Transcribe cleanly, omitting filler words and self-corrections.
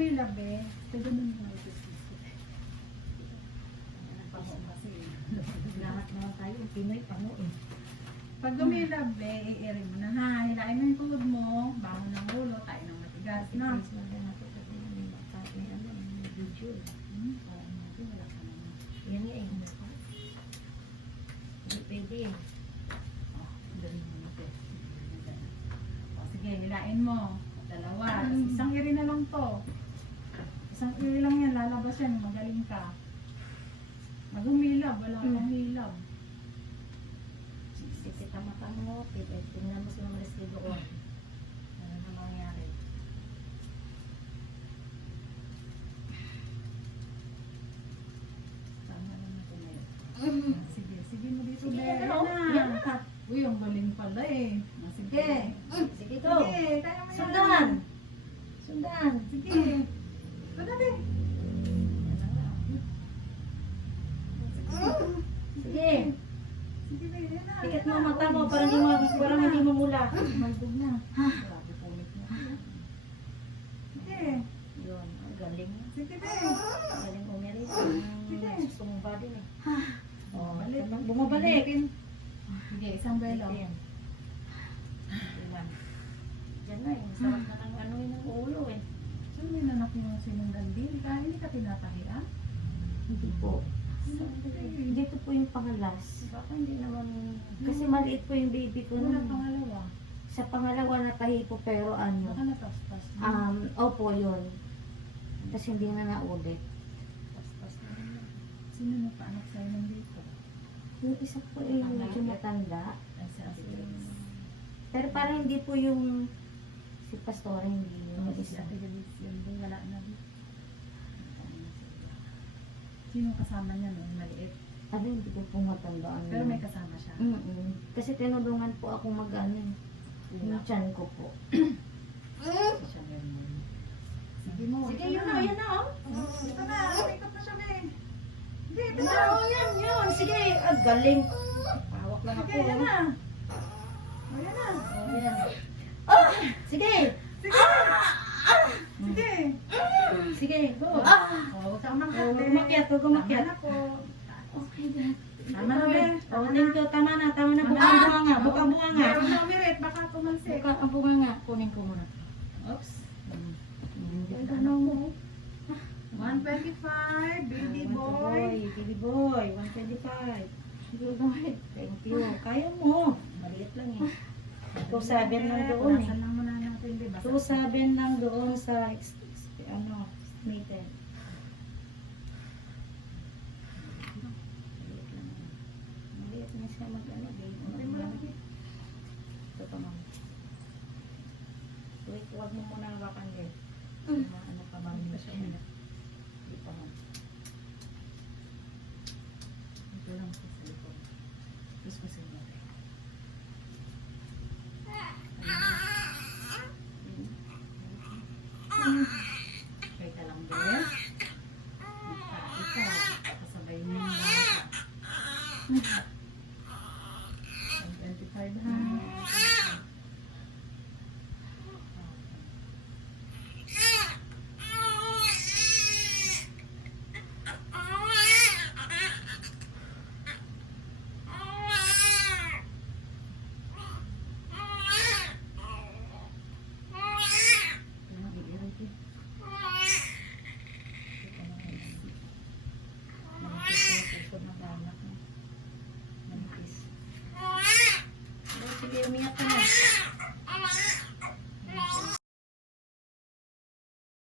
umilab eh, pwede mo naman ipis-pis. Lahat naman tayo, Pinoy pango eh. Pag umilab eh, i-iri mo na ha. Hilain mo yung tuhod mo, bangon ng ulo, tayo ng matigas na. Please, natin natin kasi may makakain ano, may video. Oo, natin, wala ka naman. Yan nga eh. Hindi pwede eh. Dali mo ito. O, sige, hilain mo. Dalawa. Tapos isang iri na lang to. Isang iri lang yan, lalabas yan. Magaling ka. Mag-umilab, wala kang hilab. Sisita mata mo, tingnan mo sa mga resibo ko. Ano na mangyari? Tama na natin na yun. Sige, sige mo dito. Sige, Be. ano? Ayan Yan na. ka. Uy, ang galing pala eh. Ah, sige. Sige to. Sige, kaya mo yan. Sundan! Sundan! Sige. Ito na din. Sige! Sige, be. Yan na. Tikat mo ang mata mo parang hindi mo mula. Malbog na. Grabe, punit na. Sige. Yun, ang galing. Sige, be. Ang galing umiri. Ang sumba din eh. Oh, Balik. bumabalik. Sige, isang belo. Yan. Diyan. Diyan na eh. Sarap na ng ano yun ng ulo eh. So, may nanak yung sinunggan din. Hindi ka tinatahian? Hindi po. Dito po yung pangalas. Baka hindi naman... Kasi maliit po yung baby ko. Ano na nun. pangalawa? Sa pangalawa natahi po pero ano. Baka natastas na. Opo yun. Kasi hindi na naulit. Tastas na rin. Sino nagpaanak sa'yo ng dito? Yung isa po eh, yung medyo matanda. Ay, si Ate Grace. Pero parang hindi po yung si Pastora, hindi yung Si isa. Ate Grace, yun din, wala na din. Sino kasama niya nung maliit? Ano, hindi ko po matandaan. Pero may kasama siya. Kasi tinulungan po ako mag-ano. Yung tiyan ko po. Siya meron. Sige mo. Sige, ito yun na, yan na oh. Ito na, ikot na siya, be. Hindi, ito Yan na. na, oh, yan, yun. Sige, galing. Hawak lang ako. Sige, yan na. O, yan na. Oh, yan. Ah! Sige! Sige. Sige. Sige, go. O, huwag kang Oh, umakyat, be. huwag umakyat. Tama na po. Okay, dad. Tama na, be. Oh, thank you. Tama na. Bukang bunga. Bukang bunga. Meron na, Miret. Baka tumalsik. Bukang bunga. Kunin ko muna. Oops. Ito na mo. 125, baby boy. Baby boy. 125. Good. Thank you. Kaya mo. Maliit lang eh. 2.7 lang doon eh. Punasan lang muna natin, di ba? 2.7 lang doon sa meter. Maliit na siya mag-ano. Okay mo lang. Ito pa ma'am. Wait, huwag mo muna hawakan din. Ano pa ba Hindi pa siya? siya umiyak. Hindi pa ma'am. Ito lang sa cellphone. Tapos masin natin. Wait lang, be. Ika. Kasabay mo yung bata. 125 ha. Sige, umiyak ka